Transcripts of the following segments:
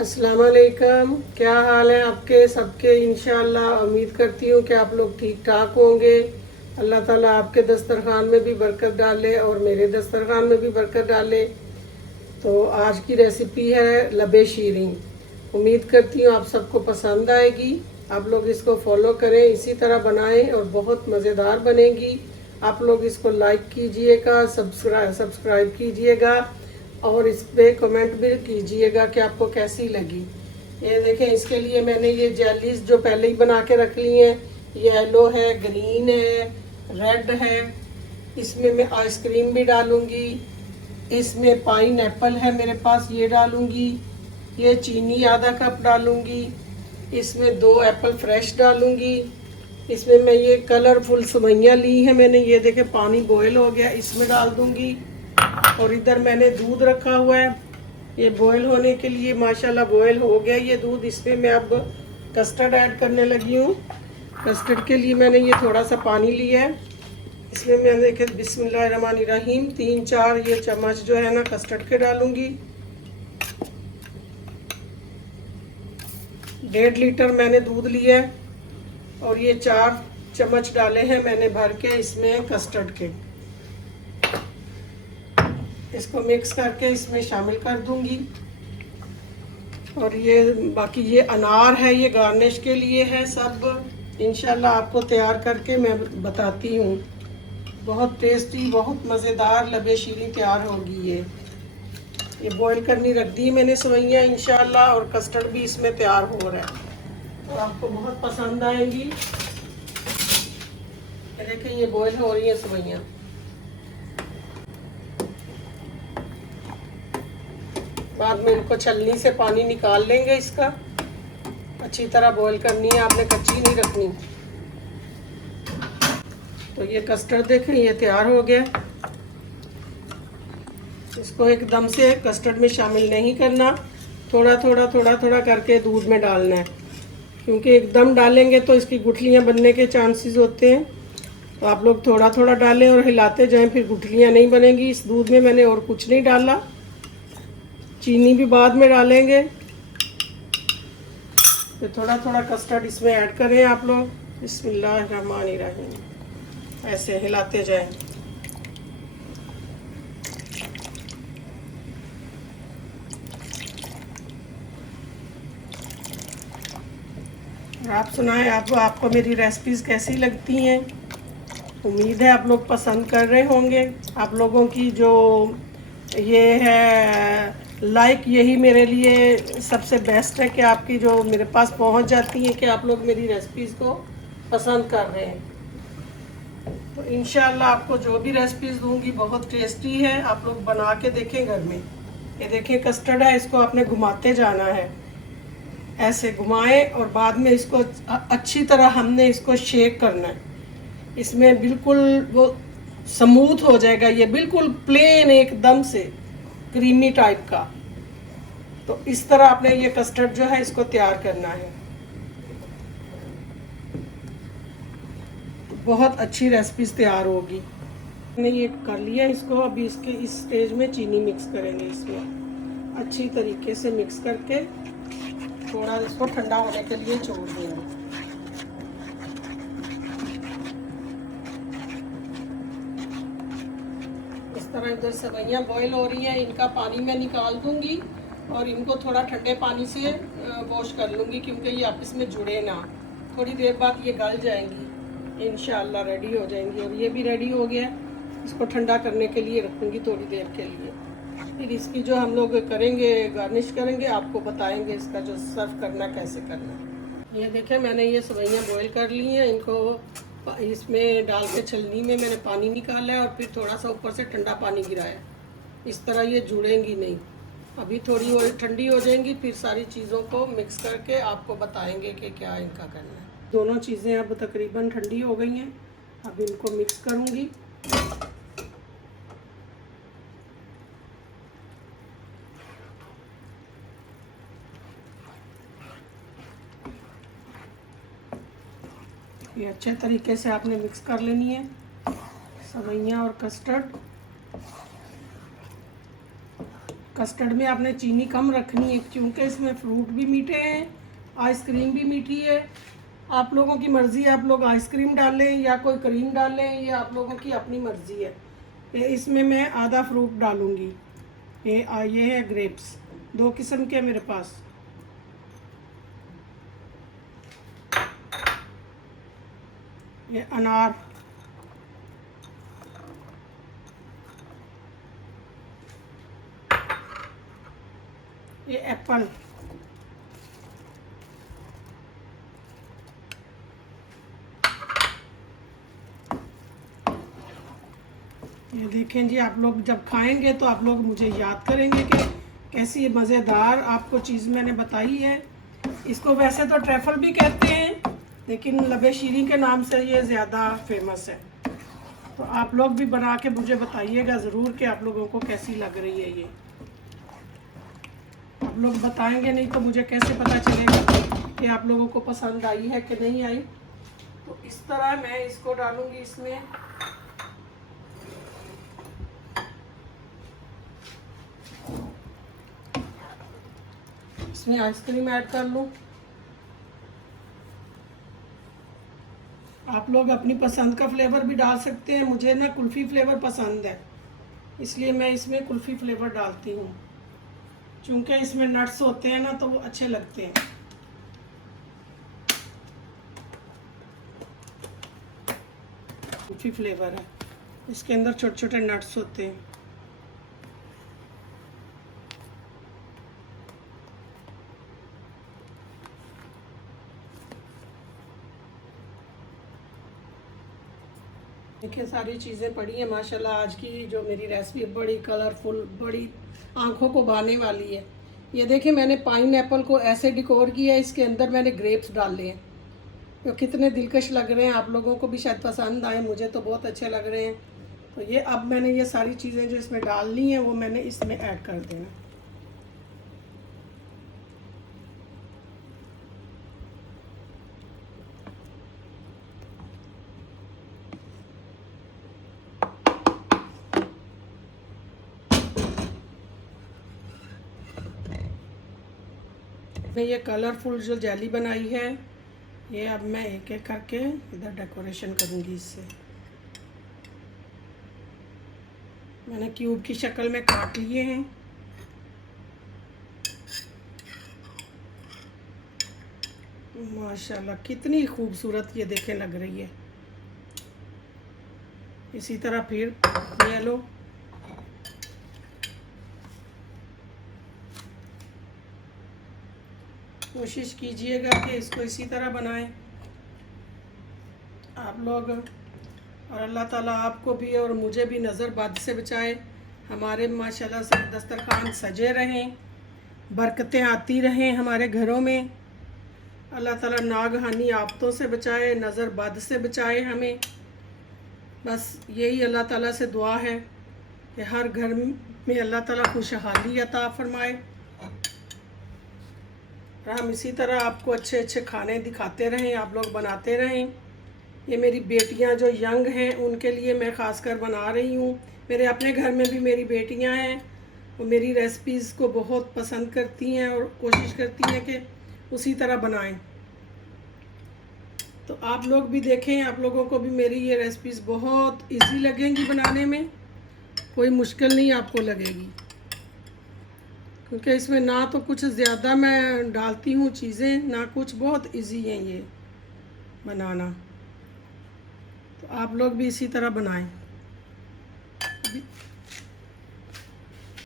अस्सलाम वालेकुम। क्या हाल है आपके सबके? इंशाअल्लाह उम्मीद करती हूँ कि आप लोग ठीक ठाक होंगे। अल्लाह ताला आपके दस्तरखान में भी बरकत डाले और मेरे दस्तरखान में भी बरकत डाले। तो आज की रेसिपी है लबे शीरीन। उम्मीद करती हूँ आप सबको पसंद आएगी। आप लोग इसको फॉलो करें, इसी तरह बनाएं और बहुत मज़ेदार बनेगी। आप लोग इसको लाइक कीजिएगा, सब्सक्राइब कीजिएगा और इस पे कमेंट भी कीजिएगा कि आपको कैसी लगी। ये देखें, इसके लिए मैंने ये जेलीज जो पहले ही बना के रख ली हैं। येलो है, ग्रीन है, रेड है। इसमें मैं आइसक्रीम भी डालूंगी। इसमें पाइन एप्पल है मेरे पास, ये डालूंगी। ये चीनी आधा कप डालूंगी। इसमें 2 एप्पल फ्रेश डालूंगी। इसमें मैं ये कलरफुल सेवइयाँ ली हैं मैंने, ये देखें पानी बॉयल हो गया, इसमें डाल दूंगी। और इधर मैंने दूध रखा हुआ है, ये बॉयल होने के लिए माशाल्लाह बॉयल हो गया ये दूध। इसमें मैं अब कस्टर्ड ऐड करने लगी हूँ। कस्टर्ड के लिए मैंने ये थोड़ा सा पानी लिया है। इसमें मैं देखे बिस्मिल्लाहिर्रहमानिर्रहीम 3-4 ये चम्मच जो है ना कस्टर्ड के डालूंगी। 1.5 लीटर मैंने दूध लिया है और ये 4 चम्मच डाले हैं मैंने भर के इसमें कस्टर्ड के। इसको मिक्स करके इसमें शामिल कर दूंगी। और ये बाकी ये अनार है, ये गार्निश के लिए है। सब इंशाल्लाह आपको तैयार करके मैं बताती हूँ। बहुत टेस्टी, बहुत मज़ेदार लबे शीरीन तैयार होगी। ये बॉईल करनी रख दी मैंने सेवइयाँ इंशाल्लाह, और कस्टर्ड भी इसमें तैयार हो रहा है तो आपको बहुत पसंद आएंगी। देखें ये बॉईल हो रही है सेवइयाँ। बाद में इनको छलनी से पानी निकाल लेंगे इसका। अच्छी तरह बॉईल करनी है आपने, कच्ची नहीं रखनी। तो ये कस्टर्ड देखें ये तैयार हो गया। इसको एकदम से कस्टर्ड में शामिल नहीं करना, थोड़ा थोड़ा करके दूध में डालना है, क्योंकि एकदम डालेंगे तो इसकी गुठलियाँ बनने के चांसेस होते हैं। तो आप लोग थोड़ा थोड़ा डालें और हिलाते जाएं, फिर गुठलियाँ नहीं बनेंगी। इस दूध में मैंने और कुछ नहीं डाला, चीनी भी बाद में डालेंगे। तो थोड़ा थोड़ा कस्टर्ड इसमें ऐड करें आप लोग। बिस्मिल्लाहिर्रहमानिर्रहीम, ऐसे हिलाते जाएं। और आप सुनाएं, आपको मेरी रेसिपीज़ कैसी लगती हैं? उम्मीद है आप लोग पसंद कर रहे होंगे। आप लोगों की जो ये है लाइक, यही मेरे लिए सबसे बेस्ट है कि आपकी जो मेरे पास पहुंच जाती है कि आप लोग मेरी रेसिपीज़ को पसंद कर रहे हैं। तो इंशाल्लाह आपको जो भी रेसिपीज़ दूंगी बहुत टेस्टी है। आप लोग बना के देखें घर में। ये देखें कस्टर्ड है, इसको आपने घुमाते जाना है, ऐसे घुमाएं और बाद में इसको अच्छी तरह हमने इसको शेक करना है। इसमें बिल्कुल वो स्मूथ हो जाएगा, ये बिल्कुल प्लेन एकदम से क्रीमी टाइप का। तो इस तरह आपने ये कस्टर्ड जो है इसको तैयार करना है। तो बहुत अच्छी रेसिपीज तैयार होगी। मैंने ये कर लिया इसको। अभी इसके इस स्टेज में चीनी मिक्स करेंगे। इसमें अच्छी तरीके से मिक्स करके थोड़ा इसको ठंडा होने के लिए छोड़ देंगे। तरह इधर सेवइयाँ बॉईल हो रही हैं, इनका पानी मैं निकाल दूंगी और इनको थोड़ा ठंडे पानी से वॉश कर लूँगी, क्योंकि ये आपस में जुड़े ना। थोड़ी देर बाद ये गल जाएंगी, इंशाल्लाह रेडी हो जाएंगी। और ये भी रेडी हो गया, इसको ठंडा करने के लिए रखूँगी थोड़ी देर के लिए। फिर इसकी जो हम लोग करेंगे गार्निश करेंगे, आपको बताएंगे इसका जो सर्व करना कैसे करना। ये देखें मैंने ये सेवइयाँ बॉईल कर ली हैं, इनको इसमें डाल के छलनी में मैंने पानी निकाला है और फिर थोड़ा सा ऊपर से ठंडा पानी गिराया। इस तरह ये जुड़ेंगी नहीं। अभी थोड़ी और ठंडी हो जाएंगी, फिर सारी चीज़ों को मिक्स करके आपको बताएंगे कि क्या इनका करना है। दोनों चीज़ें अब तकरीबन ठंडी हो गई हैं। अब इनको मिक्स करूँगी। ये अच्छे तरीके से आपने मिक्स कर लेनी है सेवइयाँ और कस्टर्ड। कस्टर्ड में आपने चीनी कम रखनी है क्योंकि इसमें फ्रूट भी मीठे हैं, आइसक्रीम भी मीठी है। आप लोगों की मर्ज़ी है, आप लोग आइसक्रीम डालें या कोई क्रीम डालें, ये आप लोगों की अपनी मर्ज़ी है। ये इसमें मैं आधा फ्रूट डालूँगी। ये है ग्रेप्स, 2 किस्म के मेरे पास। ये अनार, ये एप्पल, ये देखें जी। आप लोग जब खाएंगे तो आप लोग मुझे याद करेंगे कि कैसी मज़ेदार आपको चीज़ मैंने बताई है। इसको वैसे तो ट्रैफल भी कहते हैं, लेकिन लबे शीरी के नाम से ये ज़्यादा फेमस है। तो आप लोग भी बना के मुझे बताइएगा ज़रूर कि आप लोगों को कैसी लग रही है ये। आप लोग बताएंगे नहीं तो मुझे कैसे पता चलेगा कि आप लोगों को पसंद आई है कि नहीं आई। तो इस तरह मैं इसको डालूँगी इसमें। इसमें आइसक्रीम ऐड कर लूँ। आप लोग अपनी पसंद का फ्लेवर भी डाल सकते हैं। मुझे ना कुल्फ़ी फ्लेवर पसंद है, इसलिए मैं इसमें कुल्फ़ी फ्लेवर डालती हूँ। चूँकि इसमें नट्स होते हैं ना तो वो अच्छे लगते हैं। कुल्फ़ी फ्लेवर है, इसके अंदर छोटे छोटे नट्स होते हैं। देखिए सारी चीज़ें पड़ी हैं माशाल्लाह। आज की जो मेरी रेसिपी बड़ी कलरफुल, बड़ी आंखों को भाने वाली है। ये देखिए मैंने पाइन एप्पल को ऐसे डिकोर किया है, इसके अंदर मैंने ग्रेप्स डाले हैं जो कितने दिलकश लग रहे हैं। आप लोगों को भी शायद पसंद आए, मुझे तो बहुत अच्छे लग रहे हैं। तो ये अब मैंने ये सारी चीज़ें जो इसमें डालनी है वो मैंने इसमें ऐड कर देना। मैं ये कलरफुल जो जेली बनाई है ये अब मैं एक एक करके इधर डेकोरेशन करूँगी। इससे मैंने क्यूब की शक्ल में काट लिए हैं। माशाल्लाह कितनी खूबसूरत ये देखें लग रही है। इसी तरह फिर ये लो, कोशिश कीजिएगा कि इसको इसी तरह बनाएं आप लोग। और अल्लाह ताला आपको भी और मुझे भी नज़र बद से बचाए। हमारे माशाल्लाह से दस्तरखान सजे रहें, बरकतें आती रहें हमारे घरों में। अल्लाह ताला नागहानी आफतों से बचाए, नज़र बद से बचाए हमें। बस यही अल्लाह ताला से दुआ है कि हर घर में अल्लाह ताला खुशहाली अता फरमाए। और हम इसी तरह आपको अच्छे अच्छे खाने दिखाते रहें, आप लोग बनाते रहें। ये मेरी बेटियां जो यंग हैं उनके लिए मैं ख़ासकर बना रही हूँ। मेरे अपने घर में भी मेरी बेटियां हैं, वो मेरी रेसिपीज़ को बहुत पसंद करती हैं और कोशिश करती हैं कि उसी तरह बनाएं। तो आप लोग भी देखें, आप लोगों को भी मेरी ये रेसिपीज़ बहुत इजी लगेंगी बनाने में, कोई मुश्किल नहीं आपको लगेगी। क्योंकि इसमें ना तो कुछ ज़्यादा मैं डालती हूँ चीज़ें, ना कुछ, बहुत इजी है ये बनाना। तो आप लोग भी इसी तरह बनाएं।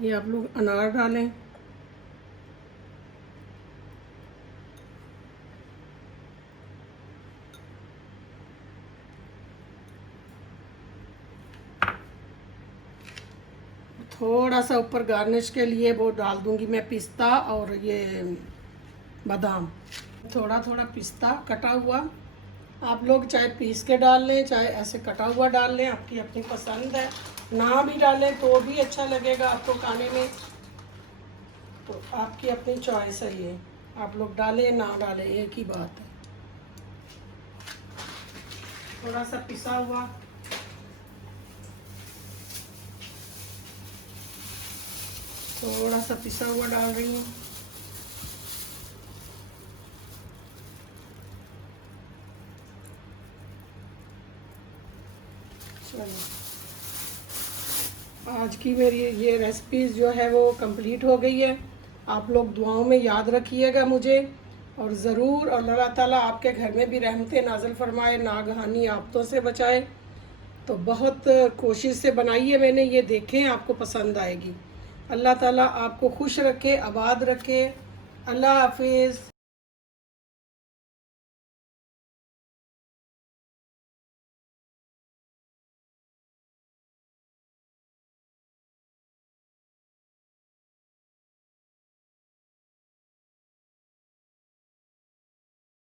ये आप लोग अनार डालें, थोड़ा सा ऊपर गार्निश के लिए वो डाल दूंगी मैं पिस्ता और ये बादाम। थोड़ा थोड़ा पिस्ता कटा हुआ, आप लोग चाहे पीस के डाल लें चाहे ऐसे कटा हुआ डाल लें, आपकी अपनी पसंद है। ना भी डालें तो भी अच्छा लगेगा आपको खाने में, तो आपकी अपनी चॉइस है ये। आप लोग डालें ना डालें एक ही बात है। थोड़ा सा पिसा हुआ थोड़ा सा पिसा हुआ डाल रही हूँ। चलो, आज की मेरी ये रेसिपीज़ जो है वो कंप्लीट हो गई है। आप लोग दुआओं में याद रखिएगा मुझे, और ज़रूर अल्लाह ताला आपके घर में भी रहमतें नाज़िल फरमाए, नागहानी आफतों से बचाए। तो बहुत कोशिश से बनाई है मैंने, ये देखें आपको पसंद आएगी। अल्लाह ताला आपको खुश रखे, आबाद रखे। अल्लाह हाफिज़।